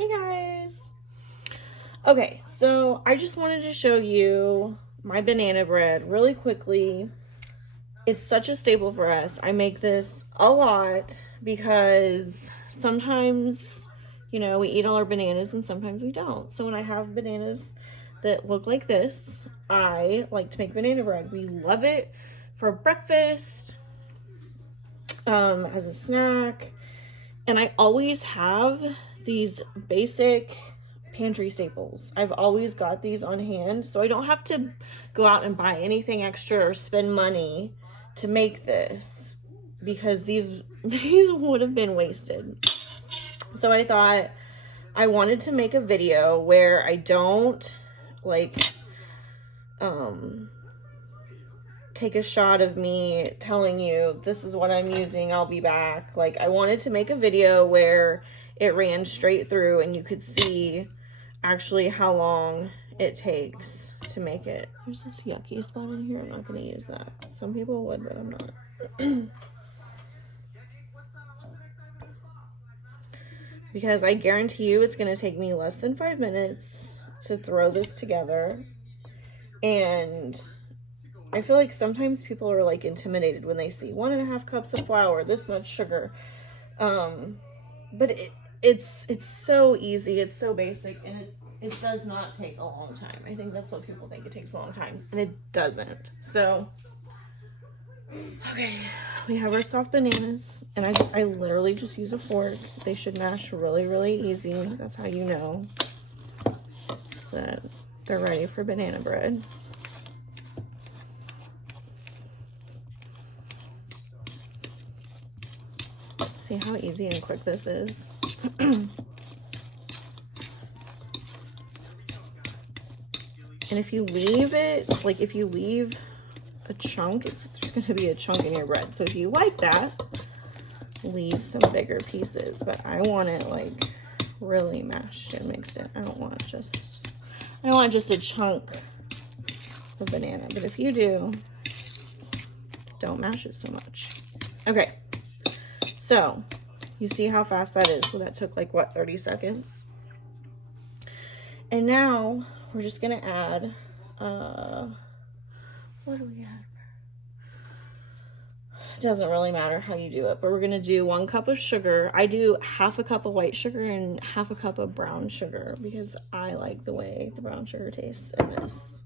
Hey guys! Okay, so I just wanted to show you my banana bread really quickly. It's such a staple for us. I make this a lot because sometimes, we eat all our bananas and sometimes we don't. So when I have bananas that look like this, I like to make banana bread. We love it for breakfast, as a snack. And I always have these basic pantry staples. I've always got these on hand, so I don't have to go out and buy anything extra or spend money to make this, because these would have been wasted. So I thought I wanted to make a video where I don't take a shot of me telling you this is what I'm using, I'll be back. Like, I wanted to make a video where it ran straight through and you could see actually how long it takes to make it. There's this yucky spot in here. I'm not going to use that. Some people would, but I'm not. Because I guarantee you it's going to take me less than 5 minutes to throw this together. And I feel like sometimes people are like intimidated when they see 1.5 cups of flour, this much sugar. But it's so easy, it's so basic, and it does not take a long time. I think that's what people think, it takes a long time, and it doesn't. So, okay, we have our soft bananas, and I literally just use a fork. They should mash really, really easy. That's how you know that they're ready for banana bread. See how easy and quick this is? And if you leave it, like if you leave a chunk, it's just going to be a chunk in your bread. So if you like that, leave some bigger pieces. But I want it like really mashed and mixed in. I don't want just a chunk of banana. But if you do, don't mash it so much. Okay. So, you see how fast that is? Well, that took like, what, 30 seconds? And now, we're just going to add, what do we add? It doesn't really matter how you do it, but we're going to do 1 cup of sugar. I do 1/2 cup of white sugar and 1/2 cup of brown sugar because I like the way the brown sugar tastes in this.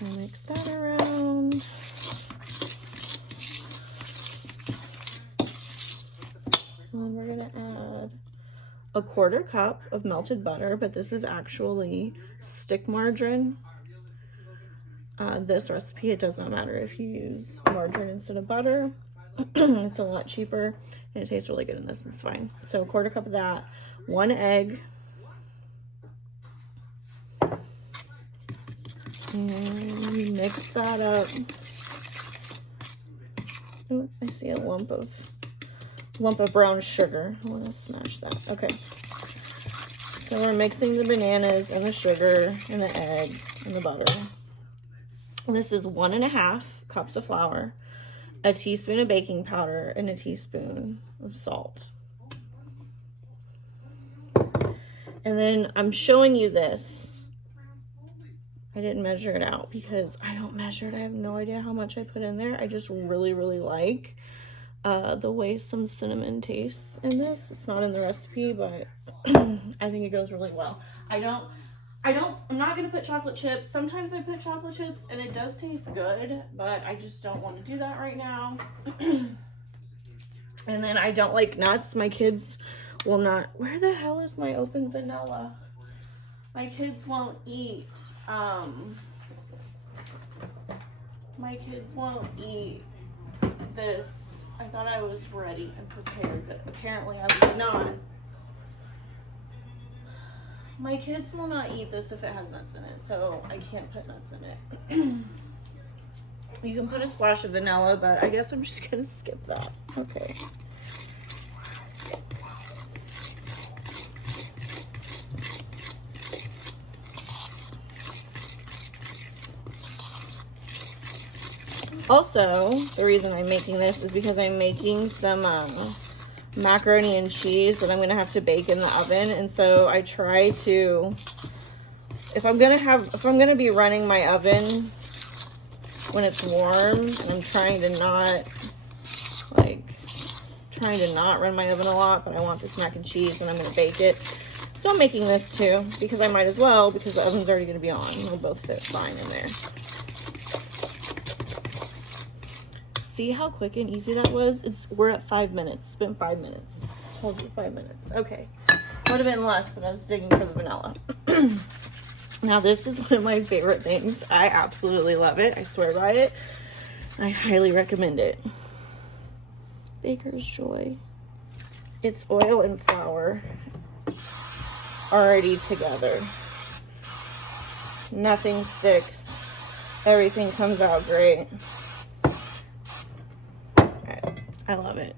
And mix that around. And then we're going to add 1/4 cup of melted butter, but this is actually stick margarine. This recipe, it does not matter if you use margarine instead of butter. It's a lot cheaper, and it tastes really good in this. It's fine. So 1/4 cup of that, 1 egg. And you mix that up. Oh, I see a lump of brown sugar. I want to smash that. Okay. So we're mixing the bananas and the sugar and the egg and the butter. And this is 1.5 cups of flour, a teaspoon of baking powder, and a teaspoon of salt. And then I'm showing you this. I didn't measure it out because I don't measure it. I have no idea how much I put in there. I just really, really like the way some cinnamon tastes in this. It's not in the recipe, but I think it goes really well. I'm not going to put chocolate chips. Sometimes I put chocolate chips and it does taste good, but I just don't want to do that right now. And then I don't like nuts. My kids will not. Where the hell is my open vanilla? My kids won't eat, this. I thought I was ready and prepared, but apparently I was not. My kids will not eat this if it has nuts in it, so I can't put nuts in it. You can put a splash of vanilla, but I guess I'm just gonna skip that. Okay. Also, the reason I'm making this is because I'm making some macaroni and cheese that I'm gonna have to bake in the oven. And so I try to, if I'm gonna be running my oven when it's warm, and I'm trying to not run my oven a lot, but I want this mac and cheese and I'm gonna bake it. So I'm making this too, because I might as well, because the oven's already gonna be on. They'll both fit fine in there. See how quick and easy that was? We're at 5 minutes. It's been 5 minutes. I told you 5 minutes. Okay. Would have been less, but I was digging for the vanilla. Now this is one of my favorite things. I absolutely love it. I swear by it. I highly recommend it. Baker's Joy. It's oil and flour already together. Nothing sticks. Everything comes out great. I love it.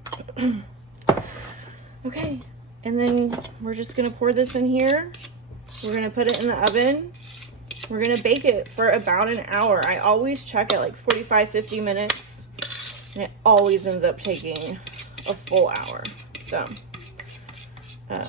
Okay, and then we're just gonna pour this in here. We're gonna put it in the oven. We're gonna bake it for about an hour. I always check at like 45-50 minutes, and it always ends up taking a full hour. So yeah.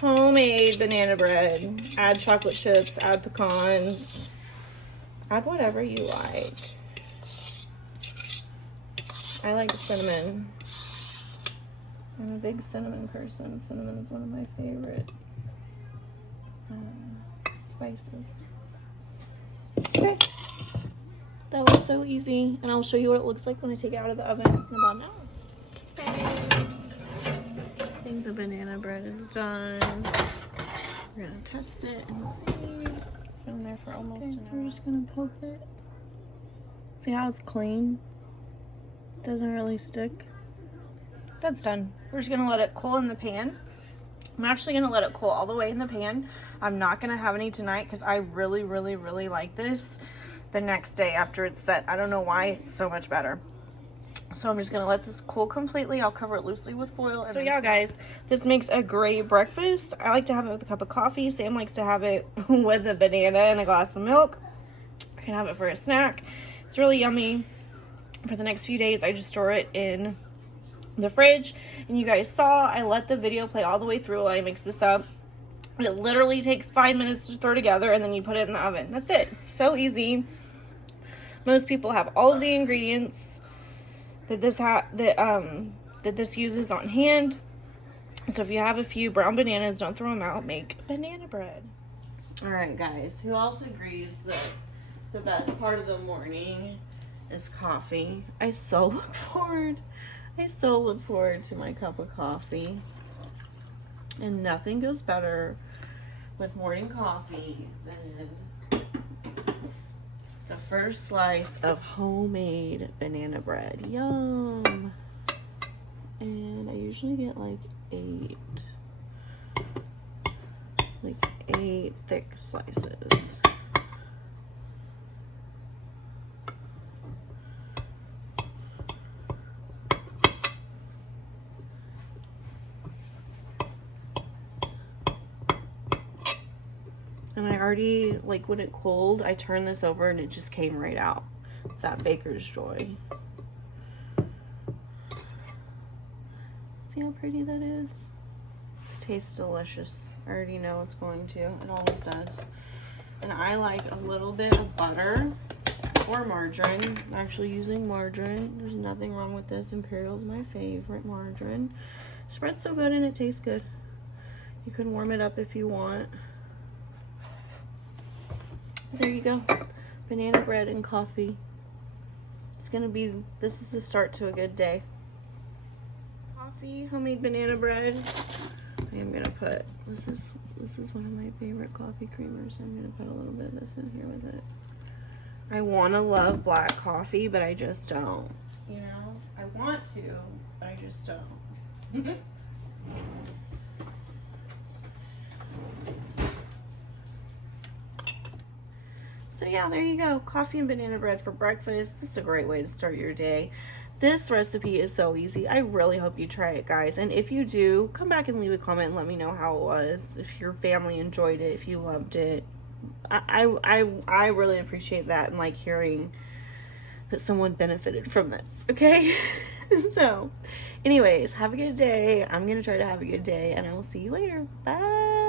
Homemade banana bread. Add chocolate chips, add pecans, add whatever you like. I like cinnamon. I'm a big cinnamon person. Cinnamon is one of my favorite spices. Okay. That was so easy. And I'll show you what it looks like when I take it out of the oven in about an hour. Okay. I think the banana bread is done. We're gonna test it and see. It's been there for almost an hour. We're just gonna poke it. See how it's clean? Doesn't really stick. That's done. We're just gonna let it cool in the pan. I'm actually gonna let it cool all the way in the pan. I'm not gonna have any tonight because I really, really, really like this the next day after it's set. I don't know why, it's so much better. So I'm just gonna let this cool completely. I'll cover it loosely with foil. So yeah, guys, this makes a great breakfast. I like to have it with a cup of coffee. Sam likes to have it with a banana and a glass of milk. I can have it for a snack. It's really yummy. For the next few days, I just store it in the fridge. And you guys saw, I let the video play all the way through while I mix this up. It literally takes 5 minutes to throw together, and then you put it in the oven. That's it. It's so easy. Most people have all of the ingredients that this uses on hand. So if you have a few brown bananas, don't throw them out. Make banana bread. All right, guys. Who else agrees that the best part of the morning is coffee? I so look forward to my cup of coffee. And nothing goes better with morning coffee than the first slice of homemade banana bread. Yum. And I usually get like 8 thick slices. And I already, like, when it cooled, I turned this over and it just came right out. It's that Baker's Joy. See how pretty that is? It tastes delicious. I already know it's going to. It always does. And I like a little bit of butter or margarine. I'm actually using margarine. There's nothing wrong with this. Imperial's my favorite margarine. It spreads so good and it tastes good. You can warm it up if you want. There you go. Banana bread and coffee. This is the start to a good day. Coffee, homemade banana bread. I am gonna put, this is one of my favorite coffee creamers. I'm gonna put a little bit of this in here with it. I wanna love black coffee, but I just don't. You know, I want to, but I just don't. So yeah, there you go. Coffee and banana bread for breakfast. This is a great way to start your day. This recipe is so easy. I really hope you try it, guys. And if you do, come back and leave a comment and let me know how it was. If your family enjoyed it, if you loved it, I really appreciate that, and like hearing that someone benefited from this. Okay. So anyways, have a good day. I'm gonna try to have a good day, and I will see you later. Bye.